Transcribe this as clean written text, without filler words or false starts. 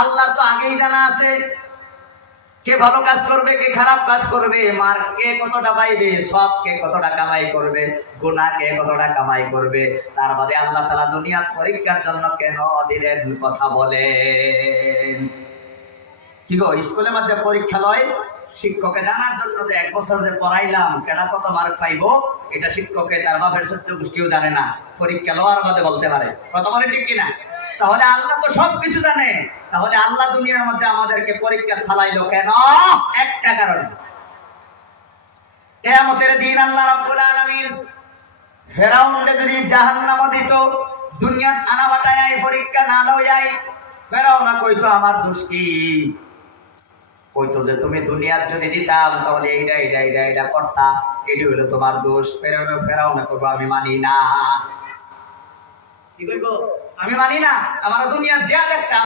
আল্লাহর তো আগেই জানা আছে কে ভালো কাজ করবে কে খারাপ কাজ করবে, মার কে কতটা পাইবে, সব কে কতটা কামাই করবে, গুনাহ কে কতটা কামাই করবে। তার বাদে আল্লাহ তাআলা দুনিয়ার পরীক্ষার জন্য কেন দিলেন কথা বলেন। কি গো, স্কুলের মধ্যে পরীক্ষা লয় শিক্ষককে জানার জন্য যে 1 বছর যে পড়াইলাম কেডা কত মার্ক পাইবো, এটা শিক্ষকে তার বাপের সত্য গোষ্ঠীও জানে না, পরীক্ষা লওয়ার বাদে বলতে পারে। কথা বলে ঠিক কিনা? তাহলে আল্লাহ তো সবকিছু জানে। তাহলে আল্লাহ দুনিয়ার মধ্যে আমাদেরকে পরীক্ষা ফালাইলো কেন? একটা কারণে, কিয়ামতের দিন আল্লাহ রাব্বুল আলামিন ফেরাউনকে যদি জাহান্নামে দিত, দুনিয়াত আনা বাটায় পরীক্ষা না লইয়াই, ফেরাউন কইতো আমার দোষ কি? কইতো যে তুমি দুনিয়ার যদি দিতাম তাহলে এইটা করতা, এটি হলো তোমার দোষ। ফেরাউন করবো আমি মানি না। কি কইবো? আমি মানি না, আমার দুনিয়া দেয়া দেখতাম।